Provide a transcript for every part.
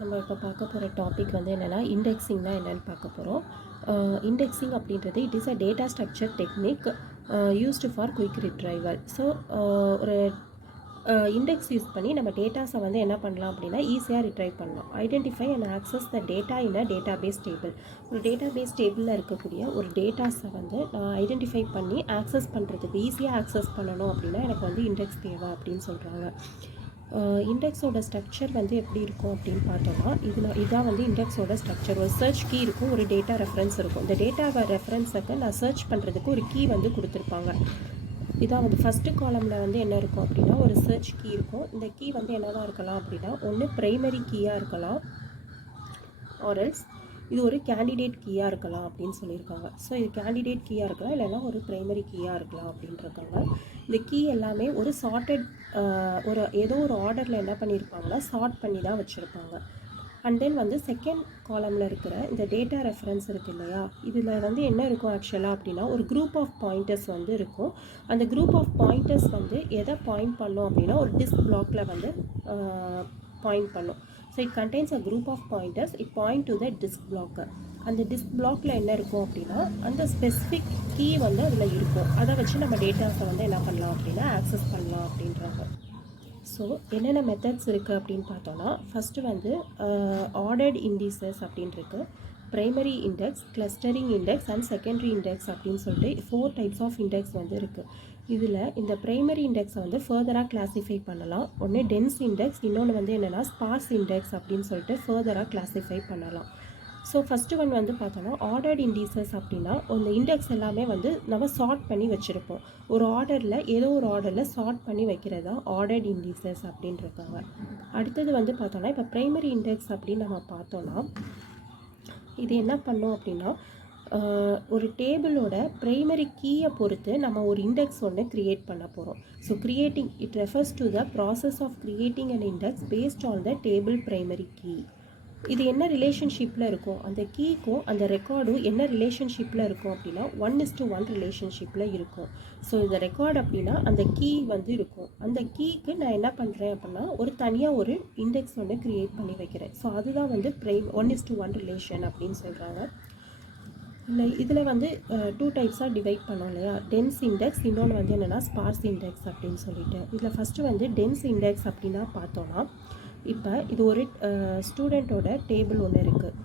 நம்ம இப்போ பார்க்க போகிற டாபிக் வந்து என்னென்னா இண்டெக்ஸிங்னா என்னென்னு பார்க்க போகிறோம். இண்டெக்ஸிங் அப்படின்றது it is a data structure technique used for quick retrieval. So ஒரு இண்டெக்ஸ் யூஸ் பண்ணி நம்ம டேட்டாஸை வந்து என்ன பண்ணலாம் அப்படின்னா ஈஸியாக ரிட்ரைவ் பண்ணலாம். Identify and access the data in a database table. ஒரு டேட்டா பேஸ் டேபிளில் இருக்கக்கூடிய ஒரு டேட்டாஸை வந்து நான் ஐடென்டிஃபை பண்ணி ஆக்சஸ் பண்ணுறதுக்கு ஈஸியாக ஆக்சஸ் பண்ணணும் அப்படின்னா எனக்கு வந்து இண்டெக்ஸ் தேவை அப்படின்னு சொல்கிறாங்க. இண்டெக்ஸோட ஸ்ட்ரக்சர் வந்து எப்படி இருக்கும் அப்படின்னு பார்த்தோம்னா இதான் வந்து இண்டெக்ஸோட ஸ்ட்ரக்சர். ஒரு சர்ச் கீ இருக்கும், ஒரு டேட்டா ரெஃபரன்ஸ் இருக்கும். இந்த டேட்டாவை ரெஃபரன்ஸுக்கு நான் சர்ச் பண்ணுறதுக்கு ஒரு கீ வந்து கொடுத்துருப்பாங்க. இதான் வந்து ஃபஸ்ட்டு காலமில் வந்து என்ன இருக்கும் அப்படின்னா ஒரு சர்ச் கீ இருக்கும். இந்த கீ வந்து என்னதான் இருக்கலாம் அப்படின்னா ஒன்று ப்ரைமரி கீயாக இருக்கலாம், ஆர்எல்ஸ் இது ஒரு கேண்டிடேட் கீயாக இருக்கலாம் அப்படின்னு சொல்லியிருக்காங்க. ஸோ இது கேண்டிடேட் கீயாக இருக்கலாம், இல்லைன்னா ஒரு ப்ரைமரி கீயாக இருக்கலாம் அப்படின்ட்டுருக்காங்க. இந்த கீ எல்லாமே ஒரு சார்ட்டட் ஏதோ ஒரு ஆர்டரில் என்ன பண்ணியிருப்பாங்கன்னா சார்ட் பண்ணி தான் வச்சுருப்பாங்க. அண்ட் தென் வந்து செகண்ட் காலமில் இருக்கிற இந்த டேட்டா ரெஃபரன்ஸ் இருக்குது இல்லையா, இதில் வந்து என்ன இருக்கும் ஆக்சுவலாக அப்படின்னா ஒரு குரூப் ஆஃப் பாயிண்டர்ஸ் வந்து இருக்கும். அந்த குரூப் ஆஃப் பாயிண்டர்ஸ் வந்து எதை பாயிண்ட் பண்ணோம் அப்படின்னா ஒரு டிஸ்க் பிளாக்ல வந்து பாயிண்ட் பண்ணும். So it contains a group of pointers, it point to the disk block. அந்த டிஸ்க் பிளாக்ல என்ன இருக்கும் அப்படின்னா அந்த ஸ்பெசிஃபிக் கீ வந்து அதில் இருக்கும். அதை வச்சு நம்ம டேட்டாஸை வந்து என்ன பண்ணலாம் அப்படின்னா ஆக்சஸ் பண்ணலாம் அப்படின்றாங்க. ஸோ என்னென்ன மெத்தட்ஸ் இருக்குது அப்படின்னு பார்த்தோன்னா ஃபஸ்ட்டு வந்து ஆர்டர்ட் இண்டிசஸ் அப்படின்னு இருக்குது, primary index, clustering index and secondary index அப்படின்னு சொல்லிட்டு 4 டைப்ஸ் ஆஃப் இண்டெக்ஸ் வந்து இருக்குது. இதில் இந்த ப்ரைமரி இண்டெக்ஸை வந்து ஃபர்தராக கிளாஸிஃபை பண்ணலாம். ஒன்று டென்ஸ் இண்டெக்ஸ், இன்னொன்று வந்து என்னென்னா ஸ்பார்ஸ் இண்டெக்ஸ் அப்படின்னு சொல்லிட்டு ஃபர்தராக கிளாஸிஃபை பண்ணலாம். ஸோ ஃபஸ்ட்டு ஒன் வந்து பார்த்தோன்னா ஆர்டர்ட் இண்டிசஸ் அப்படின்னா அந்த இண்டெக்ஸ் எல்லாமே வந்து நம்ம சார்ட் பண்ணி வச்சுருப்போம். ஒரு ஆர்டரில் ஏதோ ஒரு ஆர்டரில் சார்ட் பண்ணி வைக்கிறது தான் ஆர்டர்ட் இண்டிசஸ் அப்படின்னு இருக்காங்க. அடுத்தது வந்து பார்த்தோன்னா இப்போ ப்ரைமரி இண்டெக்ஸ் அப்படின்னு நம்ம பார்த்தோன்னா இது என்ன பண்ணோம் அப்படின்னா ஒரு டேபிளோட ப்ரைமரி கீயை பொறுத்து நம்ம ஒரு இண்டெக்ஸ் ஒன்று க்ரியேட் பண்ண போகிறோம். So creating it refers to the process of creating an index based on the table primary key. இது என்ன ரிலேஷன்ஷிப்பில் இருக்கும், அந்த கீக்கும் அந்த ரெக்கார்டும் என்ன ரிலேஷன்ஷிப்பில் இருக்கும் அப்படின்னா 1:1 ரிலேஷன்ஷிப்பில் இருக்கும். ஸோ இந்த ரெக்கார்டு அப்படின்னா அந்த கீ வந்து இருக்கும். அந்த கீக்கு நான் என்ன பண்ணுறேன் அப்படின்னா ஒரு தனியாக ஒரு இண்டெக்ஸ் ஒன்று க்ரியேட் பண்ணி வைக்கிறேன். ஸோ அதுதான் வந்து 1:1 ரிலேஷன் அப்படின்னு சொல்கிறாங்க. இல்லை இதில் வந்து 2 டைப்ஸாக டிவைட் பண்ணோம் இல்லையா, டென்ஸ் இண்டெக்ஸ், இன்னொன்று வந்து என்னென்னா ஸ்பார்ஸ் இண்டெக்ஸ் அப்படின்னு சொல்லிட்டு. இதில் ஃபஸ்ட்டு வந்து டென்ஸ் இண்டெக்ஸ் அப்படின்னா பார்த்தோன்னா இப்போ இது ஒரு ஸ்டூடெண்ட்டோட டேபிள் ஒன்று இருக்குது,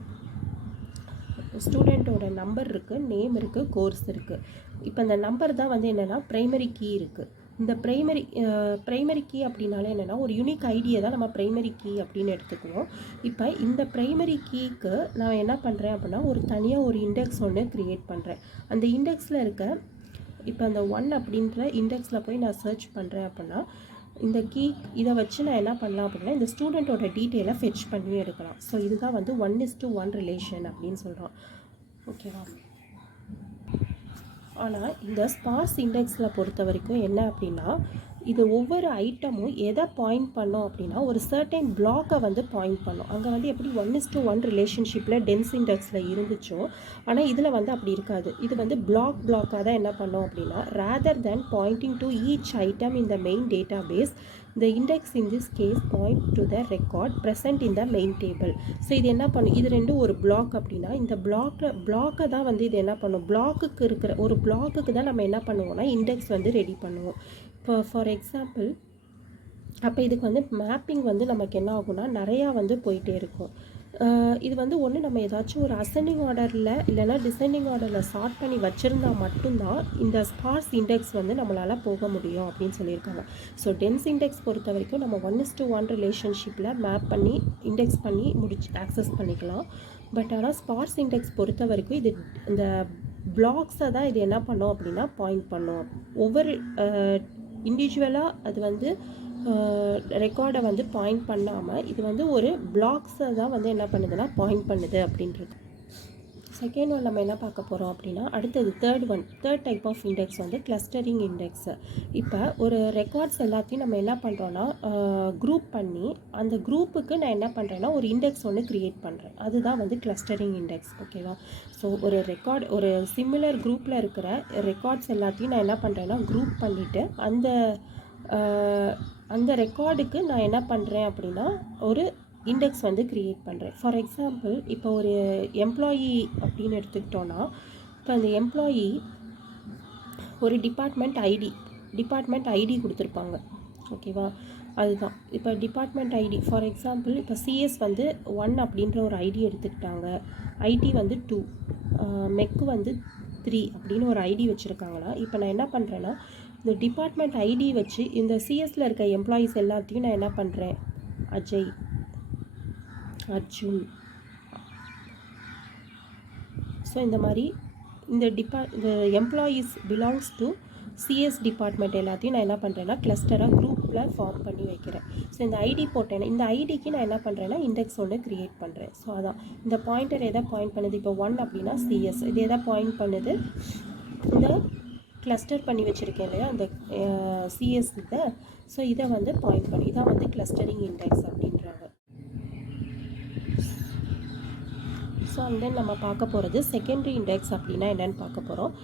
ஸ்டூடெண்ட்டோட நம்பர் இருக்குது, நேம் இருக்குது, கோர்ஸ் இருக்குது. இப்போ இந்த நம்பர் தான் வந்து என்னென்னா ப்ரைமரி கீ இருக்குது. இந்த ப்ரைமரி கீ அப்படின்னாலே என்னென்னா ஒரு யூனிக் ஐடியை தான் நம்ம ப்ரைமரி கீ அப்படின்னு எடுத்துக்குவோம். இப்போ இந்த ப்ரைமரி கீக்கு நான் என்ன பண்ணுறேன் அப்படின்னா ஒரு தனியாக ஒரு இண்டெக்ஸ் ஒன்று க்ரியேட் பண்ணுறேன். அந்த இண்டெக்ஸில் இருக்க இப்போ அந்த 1 அப்படின்ற இண்டெக்ஸில் போய் நான் சர்ச் பண்ணுறேன் அப்படின்னா இந்த கீ இதை வச்சு நான் என்ன பண்ணலாம் அப்படின்னா இந்த ஸ்டூடெண்ட்டோட டீட்டெயிலை ஃபெட்ச் பண்ணி எடுக்கலாம். ஸோ இதுதான் வந்து 1:1 ரிலேஷன் அப்படின்னு சொல்கிறோம். ஓகேவா? ஆனால் இந்த ஸ்பார்ஸ் இண்டெக்ஸில் பொறுத்த வரைக்கும் என்ன அப்படின்னா இது ஒவ்வொரு ஐட்டமும் எதை பாயிண்ட் பண்ணோம் அப்படின்னா ஒரு சர்டைன் பிளாக்கை வந்து பாயிண்ட் பண்ணோம். அங்கே வந்து எப்படி 1:1 ரிலேஷன்ஷிப்பில் டென்ஸ் இண்டெக்ஸில் இருந்துச்சோ, ஆனால் இதில் வந்து அப்படி இருக்காது. இது வந்து பிளாக்காக தான் என்ன பண்ணோம் அப்படின்னா rather than pointing to each item in the main database, the index in this case point to the record present in the main table. So இது என்ன பண்ணும், இது ரெண்டும் ஒரு பிளாக் அப்படின்னா இந்த பிளாக்கை தான் வந்து இது என்ன பண்ணும், பிளாக்குக்கு இருக்கிற ஒரு பிளாக்குக்கு தான் நம்ம என்ன பண்ணுவோம்னா இண்டெக்ஸ் வந்து ரெடி பண்ணுவோம். இப்போ ஃபார் எக்ஸாம்பிள் அப்போ இதுக்கு வந்து மேப்பிங் வந்து நமக்கு என்ன ஆகும்னா நிறையா வந்து போயிட்டே இருக்கும். இது வந்து ஒன்று நம்ம ஏதாச்சும் ஒரு அசெண்டிங் ஆர்டரில் இல்லைனா டிசெண்டிங் ஆர்டரில் சார்ட் பண்ணி வச்சுருந்தா மட்டும்தான் இந்த ஸ்பார்ஸ் இண்டெக்ஸ் வந்து நம்மளால் போக முடியும் அப்படின்னு சொல்லியிருக்காங்க. ஸோ டென்ஸ் இண்டெக்ஸ் பொறுத்த வரைக்கும் நம்ம 1:1 ரிலேஷன்ஷிப்பில் மேப் பண்ணி இண்டெக்ஸ் பண்ணி ஆக்சஸ் பண்ணிக்கலாம். பட் ஆனால் ஸ்பார்ஸ் இண்டெக்ஸ் பொறுத்த வரைக்கும் இது இந்த பிளாக்ஸை தான் இது என்ன பண்ணோம் அப்படின்னா பாயிண்ட் பண்ணோம். ஒவ்வொரு இண்டிவிஜுவலாக அது வந்து ரெக்கார்டை வந்து பாயிண்ட் பண்ணாமல் இது வந்து ஒரு பிளாக்ஸை தான் வந்து என்ன பண்ணுதுன்னா பாயிண்ட் பண்ணுது அப்படின்றது. செகண்ட் ஒன் நம்ம என்ன பார்க்க போகிறோம் அப்படின்னா அடுத்தது தேர்ட் டைப் ஆஃப் இண்டெக்ஸ் வந்து கிளஸ்டரிங் இண்டெக்ஸு. இப்போ ஒரு ரெக்கார்ட்ஸ் எல்லாத்தையும் நம்ம என்ன பண்ணுறோன்னா குரூப் பண்ணி அந்த குரூப்புக்கு நான் என்ன பண்ணுறேன்னா ஒரு இண்டெக்ஸ் ஒன்று க்ரியேட் பண்ணுறேன். அதுதான் வந்து கிளஸ்டரிங் இண்டெக்ஸ். ஓகேவா? ஸோ ஒரு சிமிலர் குரூப்பில் இருக்கிற ரெக்கார்ட்ஸ் எல்லாத்தையும் நான் என்ன பண்ணுறேன்னா குரூப் பண்ணிவிட்டு அந்த ரெக்கார்டுக்கு நான் என்ன பண்ணுறேன் அப்படின்னா ஒரு இண்டெக்ஸ் வந்து க்ரியேட் பண்ணுறேன். ஃபார் எக்ஸாம்பிள் இப்போ ஒரு எம்ப்ளாயி அப்படின்னு எடுத்துக்கிட்டோன்னா, இப்போ அந்த எம்ப்ளாயி ஒரு டிபார்ட்மெண்ட் ஐடி கொடுத்துருப்பாங்க. ஓகேவா, அதுதான் இப்போ டிபார்ட்மெண்ட் ஐடி. ஃபார் எக்ஸாம்பிள் இப்போ சிஎஸ் வந்து 1 அப்படின்ற ஒரு ஐடி எடுத்துக்கிட்டாங்க, ஐடி வந்து 2, மெக்கு வந்து 3 அப்படின்னு ஒரு ஐடி வச்சுருக்காங்கன்னா, இப்போ நான் என்ன பண்ணுறேன்னா இந்த டிபார்ட்மெண்ட் ஐடி வச்சு இந்த சிஎஸ்சில் இருக்க எம்ப்ளாயீஸ் எல்லாத்தையும் நான் என்ன பண்ணுறேன், அஜய், அர்ஜுன், ஸோ இந்த மாதிரி இந்த employees belongs to CS department எல்லாத்தையும் நான் என்ன பண்ணுறேன்னா கிளஸ்டராக குரூப்பில் ஃபார்ம் பண்ணி வைக்கிறேன். ஸோ இந்த ஐடி போட்டேன், இந்த ஐடிக்கு நான் என்ன பண்ணுறேன்னா இண்டெக்ஸ் ஒன்று க்ரியேட் பண்ணுறேன். ஸோ அதான் இந்த பாயிண்டர் எதை பாயிண்ட் பண்ணுது, இப்போ 1 அப்படின்னா சிஎஸ், இது எதை பாயிண்ட் பண்ணுது, இந்த கிளஸ்டர் பண்ணி வச்சுருக்கேன் இல்லையா அந்த சிஎஸ் இதை. ஸோ இதை வந்து பாயிண்ட் பண்ணி இதான் வந்து கிளஸ்டரிங் இண்டெக்ஸ் அப்படின்றாங்க. ஸோ அண்ட் தென் நம்ம பார்க்க போகிறது செகண்டரி இண்டெக்ஸ் அப்படின்னா என்னென்னு பார்க்க போகிறோம்.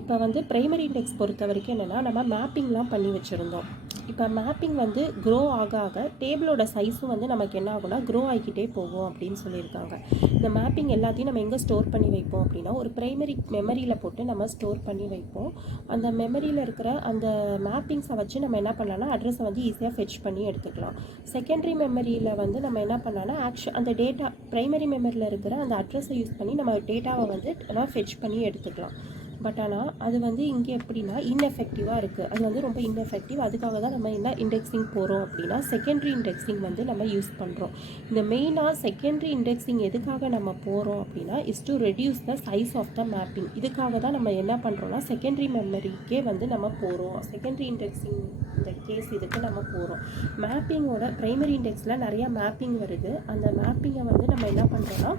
இப்போ வந்து ப்ரைமரி இண்டெக்ஸ் பொறுத்த வரைக்கும் என்னென்னா நம்ம மேப்பிங்லாம் பண்ணி வச்சுருந்தோம். இப்போ மேப்பிங் வந்து க்ரோ ஆக ஆக டேபிளோட சைஸும் வந்து நமக்கு என்ன ஆகும்னா க்ரோ ஆகிக்கிட்டே போகும் அப்படின்னு சொல்லியிருக்காங்க. இந்த மேப்பிங் எல்லாத்தையும் நம்ம எங்கே ஸ்டோர் பண்ணி வைப்போம் அப்படின்னா ஒரு ப்ரைமரி மெமரியில் போட்டு நம்ம ஸ்டோர் பண்ணி வைப்போம். அந்த மெமரியில் இருக்கிற அந்த மேப்பிங்ஸை வச்சு நம்ம என்ன பண்ணலாம்னா அட்ரஸை வந்து ஈஸியாக ஃபெச் பண்ணி எடுத்துக்கலாம். செகண்டரி மெமரியில் வந்து நம்ம என்ன பண்ணலாம்னா அந்த டேட்டா ப்ரைமரி மெமரியில் இருக்கிற அந்த அட்ரஸை யூஸ் பண்ணி நம்ம டேட்டாவை வந்து நம்ம ஃபெச் பண்ணி எடுத்துக்கலாம். பட் ஆனால் அது வந்து இங்கே எப்படின்னா இன்எஃபெக்டிவாக இருக்குது, அது வந்து ரொம்ப இன்எஃபெக்டிவ். அதுக்காக தான் நம்ம என்ன இண்டெக்ஸிங் போகிறோம் அப்படின்னா செகண்டரி இண்டெக்ஸிங் வந்து நம்ம யூஸ் பண்ணுறோம். இந்த மெயினாக செகண்டரி இண்டெக்ஸிங் எதுக்காக நம்ம போகிறோம் அப்படின்னா is to reduce the size of the mapping. இதுக்காக தான் நம்ம என்ன பண்ணுறோன்னா செகண்டரி மெமரிக்கே வந்து நம்ம போகிறோம். செகண்டரி இண்டெக்ஸிங் இந்த கேஸ் இதுக்கு நம்ம போகிறோம். மேப்பிங்கோட ப்ரைமரி இண்டெக்ஸில் நிறையா மேப்பிங் வருது. அந்த மேப்பிங்கை வந்து நம்ம என்ன பண்ணுறோன்னா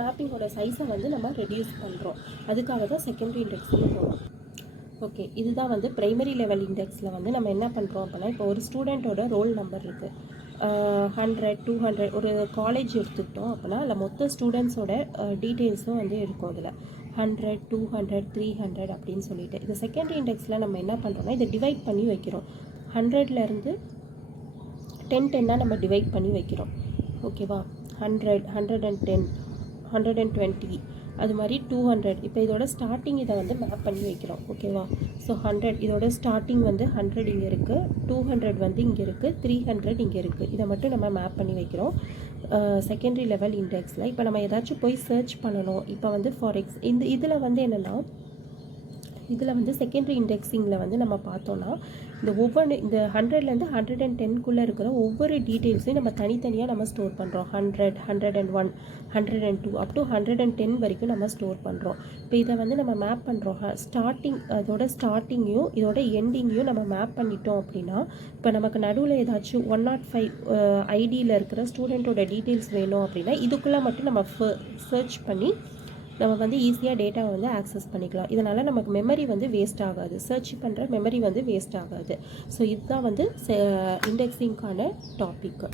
மேப்பிங்கோட சைஸை வந்து நம்ம ரெடியூஸ் பண்ணுறோம். அதுக்காக தான் செகண்டரி இண்டெக்ஸ்னு போகிறோம். ஓகே, இதுதான் வந்து ப்ரைமரி லெவல் இண்டெக்ஸில் வந்து நம்ம என்ன பண்ணுறோம் அப்படின்னா இப்போ ஒரு ஸ்டூடெண்ட்டோட ரோல் நம்பர் இருக்குது 100, 200 ஒரு காலேஜ் எடுத்துக்கிட்டோம் அப்படின்னா அதில் மொத்த ஸ்டூடெண்ட்ஸோட டீட்டெயில்ஸும் வந்து இருக்கும். அதில் 100, 200, 300 அப்படின்னு சொல்லிட்டு இது செகண்டரி இண்டெக்ஸில் நம்ம என்ன பண்ணுறோம்னா இதை டிவைட் பண்ணி வைக்கிறோம். 100லேருந்து 10 நம்ம டிவைட் பண்ணி வைக்கிறோம். ஓகேவா, 100, 110, 120 அது மாதிரி 200. இப்போ இதோட ஸ்டார்டிங் இதை வந்து மேப் பண்ணி வைக்கிறோம். ஓகேவா, ஸோ 100 இதோட ஸ்டார்டிங் வந்து 100 இங்கே இருக்குது, 200 வந்து இங்கே இருக்குது, 300 இங்கே இருக்குது. இதை மட்டும் நம்ம மேப் பண்ணி வைக்கிறோம் செகண்டரி லெவல் இண்டெக்ஸில். இப்போ நம்ம ஏதாச்சும் போய் சர்ச் பண்ணணும். இப்போ வந்து இதில் வந்து என்னென்னா இதில் வந்து செகண்டரி இண்டெக்ஸிங்கில் வந்து நம்ம பார்த்தோன்னா இந்த 100லேருந்து 110க்குள்ளே இருக்கிற ஒவ்வொரு டீட்டெயில்ஸையும் நம்ம தனித்தனியாக நம்ம ஸ்டோர் பண்ணுறோம். 100, 101, 102 அப் டு 110 வரைக்கும் நம்ம ஸ்டோர் பண்ணுறோம். இப்போ இதை வந்து நம்ம மேப் பண்ணுறோம். அதோட ஸ்டார்டிங்கையும் இதோட எண்டிங்கையும் நம்ம மேப் பண்ணிட்டோம் அப்படின்னா இப்போ நமக்கு நடுவில் ஏதாச்சும் 105 ஐடியில் இருக்கிற ஸ்டூடெண்ட்டோட டீட்டெயில்ஸ் வேணும் அப்படின்னா இதுக்குள்ளே மட்டும் நம்ம சர்ச் பண்ணி நம்ம வந்து ஈஸியாக டேட்டாவை வந்து ஆக்சஸ் பண்ணிக்கலாம். இதனால் நமக்கு மெமரி வந்து வேஸ்ட் ஆகாது, சர்ச் பண்ணுற மெமரி வந்து வேஸ்ட் ஆகாது. ஸோ இதுதான் வந்து இண்டெக்ஸிங்கான டாபிக்.